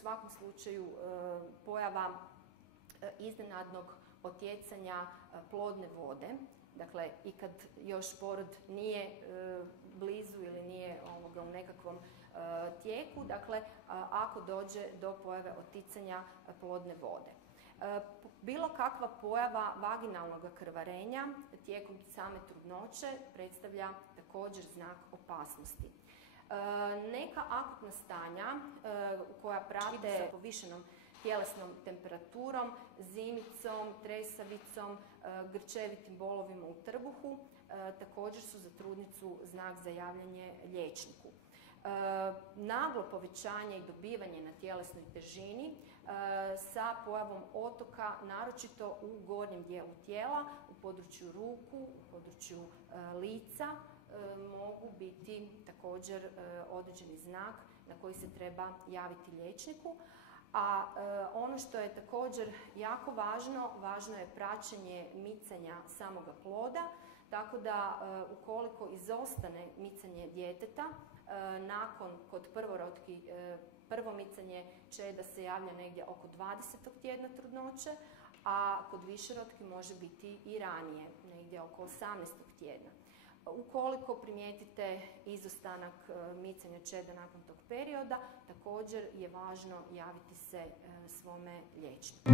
svakom slučaju pojava iznenadnog otjecanja plodne vode. Dakle, i kad još porod nije blizu ili nije u nekakvom tijeku, dakle, ako dođe do pojave oticanja plodne vode. Bilo kakva pojava vaginalnog krvarenja tijekom same trudnoće predstavlja također znak opasnosti. Neka akutna stanja koja prate sa povišenom tjelesnom temperaturom, zimicom, tresavicom, grčevitim bolovima u trbuhu također su za trudnicu znak za javljanje liječniku. Naglo povećanje i dobivanje na tjelesnoj težini sa pojavom otoka, naročito u gornjem dijelu tijela, u području ruku, u području lica, mogu biti također određeni znak na koji se treba javiti liječniku. A ono što je također jako važno je praćenje micanja samoga ploda, tako da ukoliko izostane micanje djeteta, kod prvorotki, prvo micanje čeda se javlja negdje oko 20. tjedna trudnoće, a kod višerotki može biti i ranije, negdje oko 18. tjedna. Ukoliko primijetite izostanak micanja čeda nakon tog perioda, također je važno javiti se svome liječniku.